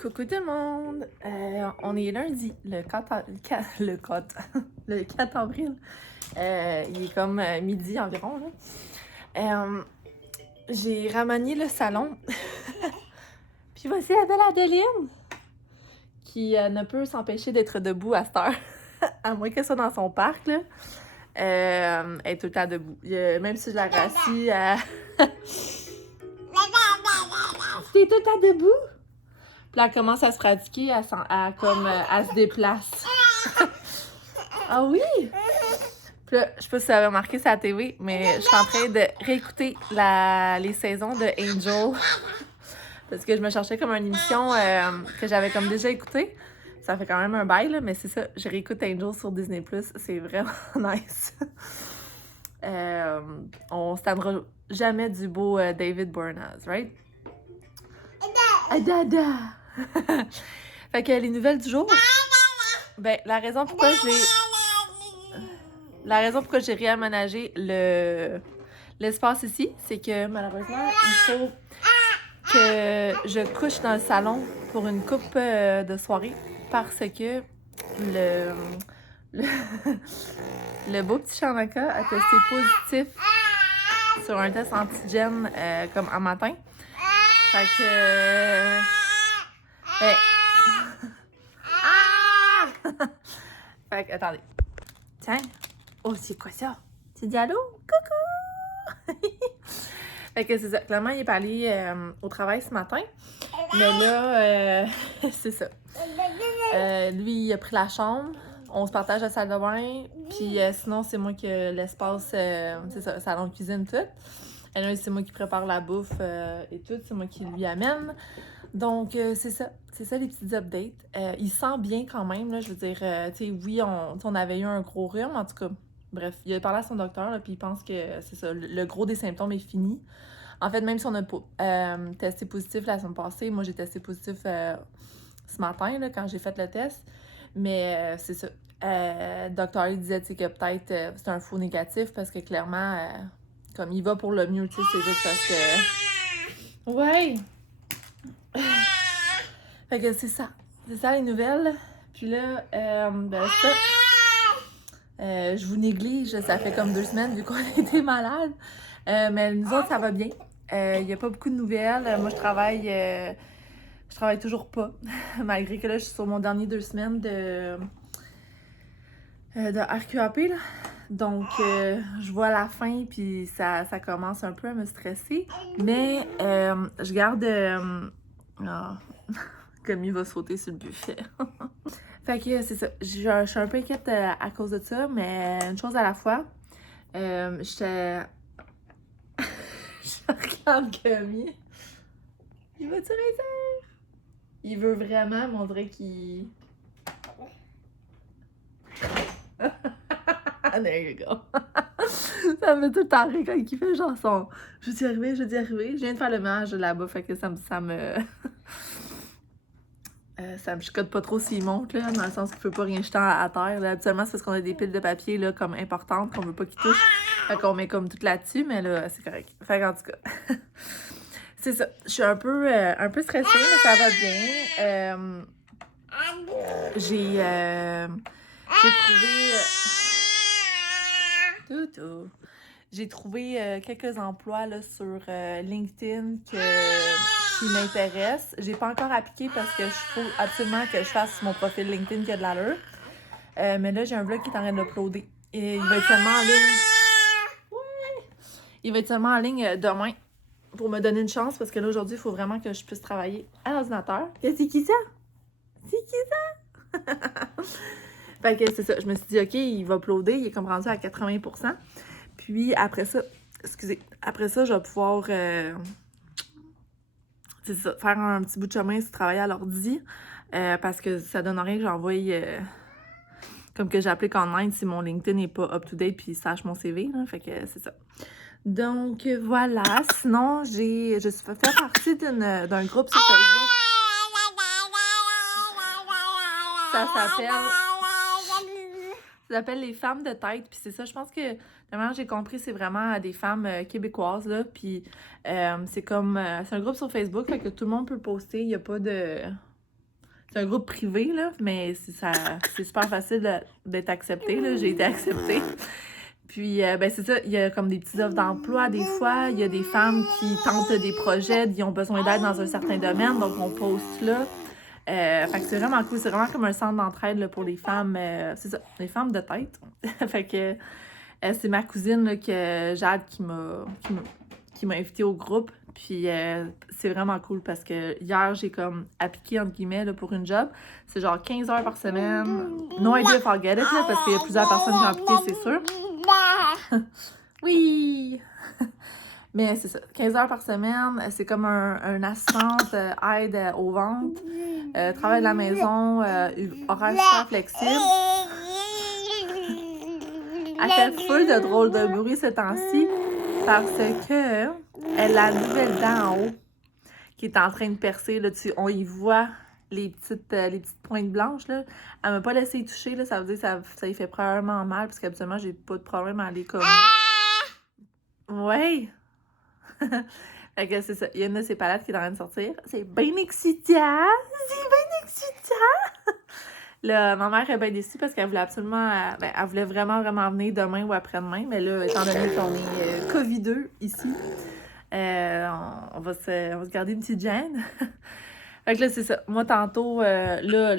Coucou tout le monde! On est lundi, le 4 avril. Il est comme midi environ. Là. J'ai remanié le salon. Puis voici la belle Adeline qui ne peut s'empêcher d'être debout à cette heure. À moins qu'elle soit dans son parc. Là. Elle est tout le temps debout. Même si je la rassis, t'es tout le temps debout? Puis là, elle commence à se pratiquer, elle se déplace. Ah oui? Puis là, je sais pas si vous avez remarqué sur la TV, mais je suis en train de réécouter les saisons de Angel. Parce que je me cherchais comme une émission que j'avais comme déjà écoutée. Ça fait quand même un bail, là, mais c'est ça. Je réécoute Angel sur Disney+. C'est vraiment nice. On se tannera jamais du beau David Boreanaz, right? Adada! Fait que les nouvelles du jour, ben la raison pourquoi j'ai réaménagé l'espace ici, c'est que malheureusement, il faut que je couche dans le salon pour une coupe de soirée parce que le beau petit Chanaka a testé positif sur un test antigène comme un matin. Fait que... ben, fait que, attendez. Tiens. Oh, c'est quoi ça? Tu dis allô? Coucou! Fait que c'est ça. Clairement, il est pas allé au travail ce matin. Mais là, c'est ça. Lui, il a pris la chambre. On se partage la salle de bain. Puis sinon, c'est moi qui ai l'espace, c'est ça, salon de cuisine, tout. Et là, c'est moi qui prépare la bouffe et tout. C'est moi qui lui amène. Donc, c'est ça. C'est ça, les petites updates. Il sent bien quand même, là. Je veux dire, tu sais, oui, on avait eu un gros rhume, en tout cas. Bref, il a parlé à son docteur, là, puis il pense que c'est ça. Le gros des symptômes est fini. En fait, même si on a testé positif la semaine passée, moi, j'ai testé positif ce matin, là, quand j'ai fait le test. Mais c'est ça. Le docteur, il disait, tu sais, que peut-être c'est un faux négatif parce que clairement, comme il va pour le mieux, tu sais, c'est juste parce que... Ouais! Fait que c'est ça. C'est ça les nouvelles. Puis là, ben ça. Je vous néglige, ça fait comme 2 semaines vu qu'on a été malade. Mais nous autres, ça va bien. Il n'y a pas beaucoup de nouvelles. Moi, je travaille toujours pas. Malgré que là, je suis sur mon dernier 2 semaines de RQAP, là. Donc, je vois la fin, puis ça commence un peu à me stresser. Mais je garde... comme il va sauter sur le buffet. Fait que c'est ça. Je suis un peu inquiète à cause de ça, mais une chose à la fois. Je regarde Camille. Il va-tu réussir? Il veut vraiment, mais on dirait qu'il... There you go. Ça me met tout le temps rire quand il fait genre son... Je dis arriver. Je viens de faire le ménage là-bas, fait que ça me chicote pas trop s'il monte, là, dans le sens qu'il peut pas rien jeter à terre. Là. Habituellement, c'est parce qu'on a des piles de papier là, comme importantes qu'on veut pas qu'il touche. Fait qu'on met comme tout là-dessus, mais là, c'est correct. Fait qu'en tout cas, c'est ça. Je suis un peu stressée, mais ça va bien. J'ai trouvé... Toutou. J'ai trouvé quelques emplois là, sur LinkedIn qui m'intéressent. J'ai pas encore appliqué parce que je faut absolument que je fasse mon profil LinkedIn qui a de l'allure. Mais là, j'ai un vlog qui est en train de l'uploader. Et il va être seulement en ligne. Ouais! Il va être seulement en ligne demain pour me donner une chance parce que là, aujourd'hui, il faut vraiment que je puisse travailler à l'ordinateur. C'est qui ça? C'est qui ça? Fait que c'est ça. Je me suis dit, OK, il va uploader. Il est comme rendu à 80%. Puis après ça, je vais pouvoir c'est ça, faire un petit bout de chemin si travailler à l'ordi. Parce que ça donne rien que j'envoie comme que j'applique en Inde si mon LinkedIn n'est pas up-to-date puis sache mon CV. Là, fait que c'est ça. Donc voilà. Sinon, je suis fait partie d'un groupe sur Facebook. Ça s'appelle les femmes de tête, puis c'est ça, je pense que, vraiment, j'ai compris, c'est vraiment des femmes québécoises, là, puis c'est comme, c'est un groupe sur Facebook, fait que tout le monde peut poster, il n'y a pas de, C'est un groupe privé, là, mais c'est super facile d'être accepté, là. J'ai été acceptée. Puis, ben c'est ça, il y a comme des petites offres d'emploi des fois. Il y a des femmes qui tentent des projets, ils ont besoin d'aide dans un certain domaine, donc on poste là. Fait que c'est vraiment cool, c'est vraiment comme un centre d'entraide là, pour les femmes, c'est ça, les femmes de tête. Fait que c'est ma cousine là, Jade qui m'a invitée au groupe. Puis c'est vraiment cool parce que hier, j'ai comme appliqué entre guillemets là, pour une job. C'est genre 15 heures par semaine. No idea if I'll get it là, parce qu'il y a plusieurs personnes qui ont appliqué, c'est sûr. Oui! Mais c'est ça, 15 heures par semaine, c'est comme un assistante, aide aux ventes, travail de la maison, horaire super flexible. Elle fait full de drôles de bruit ce temps-ci parce que la nouvelle dent en haut qui est en train de percer, là, on y voit les petites pointes blanches, là. Elle m'a pas laissé y toucher, là, ça veut dire que ça y fait probablement mal parce qu'habituellement, j'ai pas de problème à aller comme... Ouais! Fait que c'est ça, il y a une de ses palettes qui est en train de sortir. C'est bien excitant! C'est bien excitant! Là, ma mère est bien déçue parce qu'elle voulait absolument... elle voulait vraiment venir demain ou après-demain. Mais là, étant donné qu'on est COVID-2 ici, on va se garder une petite gêne. Fait que là, c'est ça. Moi, tantôt, là,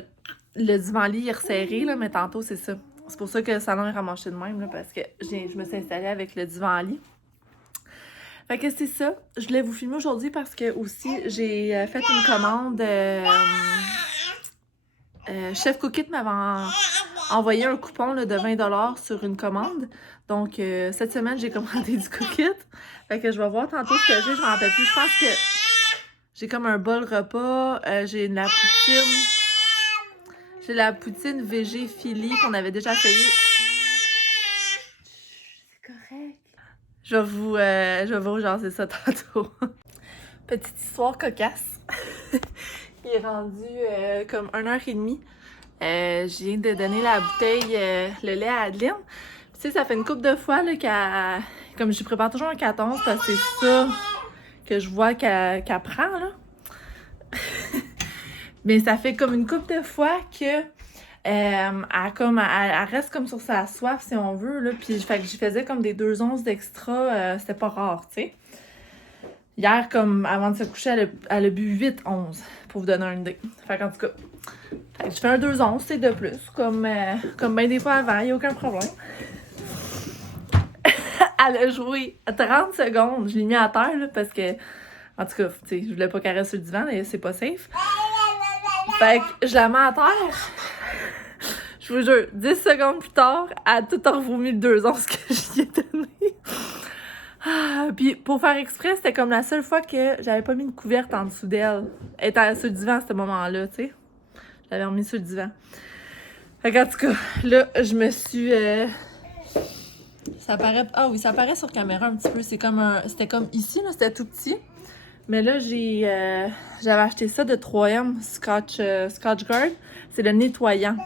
le divan-lit est resserré, là, mais tantôt, c'est ça. C'est pour ça que le salon est ramassé de même, là, parce que je me suis installée avec le divan-lit. Fait que c'est ça. Je voulais vous filmer aujourd'hui parce que aussi, j'ai fait une commande. Chef Cookit m'avait envoyé un coupon là, de 20$ sur une commande. Donc, cette semaine, j'ai commandé du Cookit. Fait que je vais voir tantôt ce que j'ai. Je m'en rappelle plus. Je pense que j'ai comme un bol repas. J'ai de la poutine. J'ai la poutine végé Philly qu'on avait déjà essayé. C'est correct. Je vais vous jaser ça tantôt. Petite histoire cocasse. Il est rendu comme 1h30. Je viens de donner la bouteille, le lait à Adeline. Tu sais, ça fait une couple de fois là, comme je prépare toujours un 14 parce que c'est ça que je vois qu'elle prend, là. Mais ça fait comme une couple de fois que elle reste comme sur sa soif, si on veut, là. Puis fait que j'y faisais comme des 2 onces d'extra. C'était pas rare, tu sais. Hier, comme avant de se coucher, elle a bu 8 onces, pour vous donner une idée. Fait qu'en tout cas, je fais un 2 onces, c'est de plus, comme bien des fois avant, il n'y a aucun problème. Elle a joué 30 secondes, je l'ai mis à terre, là, parce que, en tout cas, tu sais, je voulais pas qu'elle reste sur le divan, et c'est pas safe. Fait que je la mets à terre. Je vous jure, 10 secondes plus tard, elle a tout revomi le 2 onces que je lui ai donné. Puis pour faire exprès, c'était comme la seule fois que j'avais pas mis une couverte en dessous d'elle. Elle était sur le divan à ce moment-là, tu sais. Je l'avais remis sur le divan. Fait qu'en tout cas, là, je me suis... Ça paraît... Ah oui, ça paraît sur caméra un petit peu. C'était comme ici, là, c'était tout petit. Mais là, j'avais acheté ça de 3M Scotch Guard. C'est le nettoyant.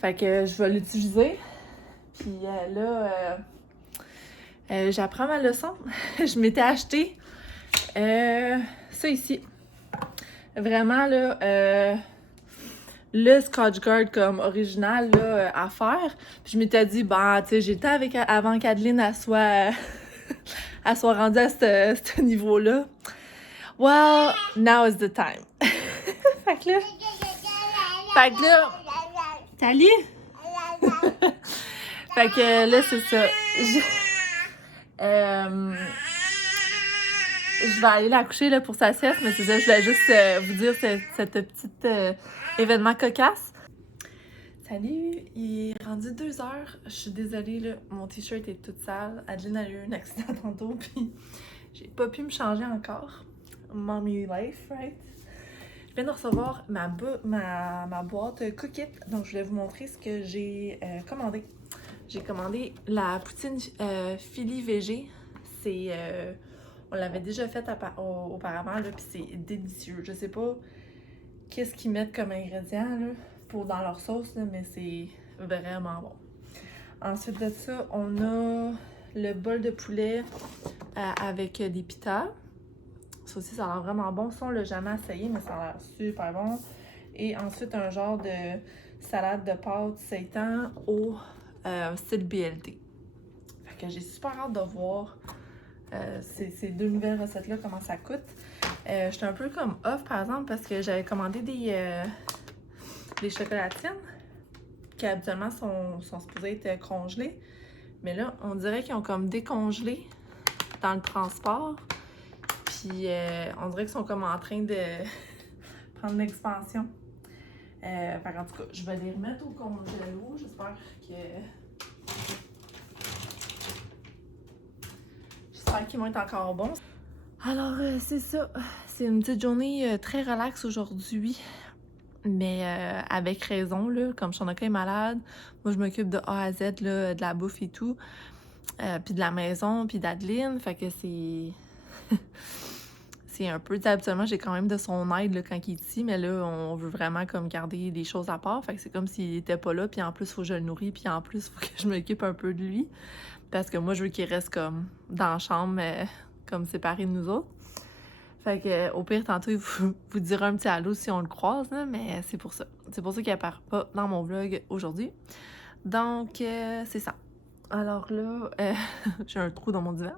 Fait que je vais l'utiliser. Puis là... j'apprends ma leçon. Je m'étais acheté ça ici. Vraiment, là, le Scotch Guard comme original là, à faire. Puis je m'étais dit, bah, tu sais, j'étais avant qu'Adeline elle soit rendue à ce niveau-là. Well, now is the time. Fait que là, salut! Fait que là, c'est ça. Je vais aller la coucher là, pour sa sieste, mais c'est ça, je voulais juste vous dire cette petite événement cocasse. Salut, il est rendu 2h. Je suis désolée, là, mon t-shirt est toute sale. Adeline a eu un accident tantôt, puis j'ai pas pu me changer encore. Mommy life, right? Je viens de recevoir ma boîte Cookit, donc je voulais vous montrer ce que j'ai commandé. J'ai commandé la poutine Philly végé. On l'avait déjà faite auparavant, là, puis c'est délicieux. Je sais pas qu'est-ce qu'ils mettent comme ingrédients là, dans leur sauce, là, mais c'est vraiment bon. Ensuite de ça, on a le bol de poulet avec des pitas. Ça aussi, ça a l'air vraiment bon. Ça, on l'a jamais essayé, mais ça a l'air super bon. Et ensuite, un genre de salade de pâtes seitan au style BLT. Fait que j'ai super hâte de voir ces deux nouvelles recettes-là, comment ça coûte. J'étais un peu comme off, par exemple, parce que j'avais commandé des chocolatines qui habituellement sont supposées être congelées. Mais là, on dirait qu'ils ont comme décongelé dans le transport. Puis on dirait qu'ils sont comme en train de prendre l'expansion. En tout cas, je vais les remettre au congélo. J'espère qu'ils vont être encore bons. Alors, c'est ça. C'est une petite journée très relaxe aujourd'hui. Mais avec raison, là, comme Shanaka est malade, moi je m'occupe de A à Z, là, de la bouffe et tout, puis de la maison, puis d'Adeline, fait que c'est... c'est un peu... Habituellement, j'ai quand même de son aide là, quand il est ici, mais là, on veut vraiment comme garder des choses à part, fait que c'est comme s'il était pas là, puis en plus, faut que je le nourris, puis en plus, faut que je m'occupe un peu de lui, parce que moi, je veux qu'il reste comme dans la chambre, comme séparé de nous autres. Fait que, au pire, tantôt, il vous dira un petit allô si on le croise, là, mais c'est pour ça. C'est pour ça qu'il apparaît pas dans mon vlog aujourd'hui. Donc, c'est ça. Alors là, j'ai un trou dans mon divan.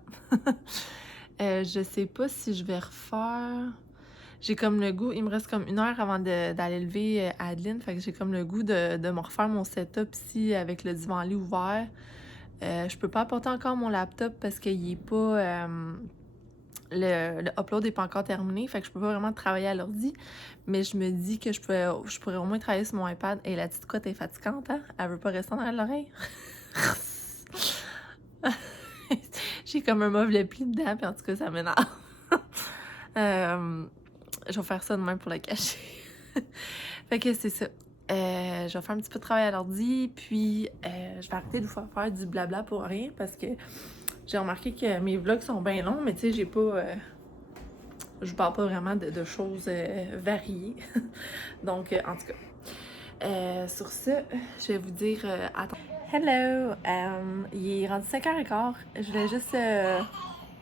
Je sais pas si je vais refaire... J'ai comme le goût... Il me reste comme 1 heure avant d'aller lever Adeline. Fait que j'ai comme le goût de me refaire mon setup ici avec le divan-lit ouvert. Je peux pas apporter encore mon laptop parce qu'il est pas... Le upload n'est pas encore terminé, fait que je peux pas vraiment travailler à l'ordi, mais je me dis que je pourrais au moins travailler sur mon iPad. Et la petite cote est fatigante, hein? Elle veut pas rester dans l'oreille. J'ai comme un mauvais pli dedans, puis en tout cas, ça m'énerve. Je vais faire ça demain pour le cacher. Fait que c'est ça. Je vais faire un petit peu de travail à l'ordi, puis je vais arrêter de vous faire du blabla pour rien, parce que j'ai remarqué que mes vlogs sont bien longs, mais tu sais, j'ai pas... je vous parle pas vraiment de choses variées. Donc, en tout cas, sur ce, je vais vous dire... attends. Hello! Il est rendu 5h15. Je voulais juste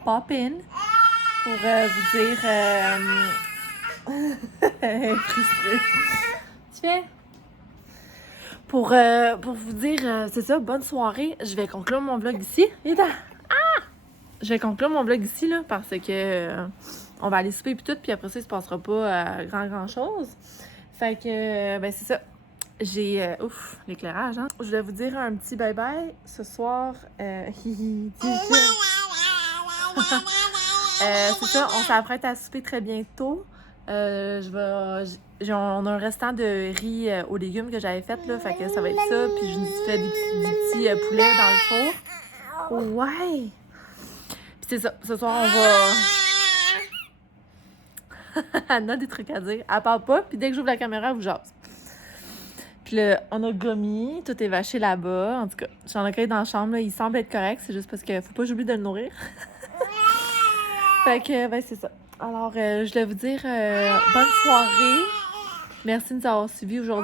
pop in pour vous dire... frustrée. Tu fais? Pour vous dire, c'est ça, bonne soirée. Je vais conclure mon vlog ici. Je vais conclure mon vlog ici, là, parce que on va aller souper puis tout, puis après ça, il se passera pas grand chose. Fait que, ben c'est ça. J'ai... ouf, l'éclairage, hein? Je voulais vous dire un petit bye-bye. Ce soir, c'est ça, on s'apprête à souper très bientôt. On a un restant de riz aux légumes que j'avais fait, là, fait que ça va être ça, puis je me suis fait des petits poulets dans le four. Ouais! Puis c'est ça, ce soir, on va... Anna a des trucs à dire. Elle parle pas, puis dès que j'ouvre la caméra, elle vous jase. Puis là, on a Gommi, tout est vaché là-bas. En tout cas, j'en ai dans la chambre, là, il semble être correct, c'est juste parce qu'il faut pas que j'oublie de le nourrir. Fait que, ben c'est ça. Alors, je voulais vous dire bonne soirée. Merci de nous avoir suivis aujourd'hui.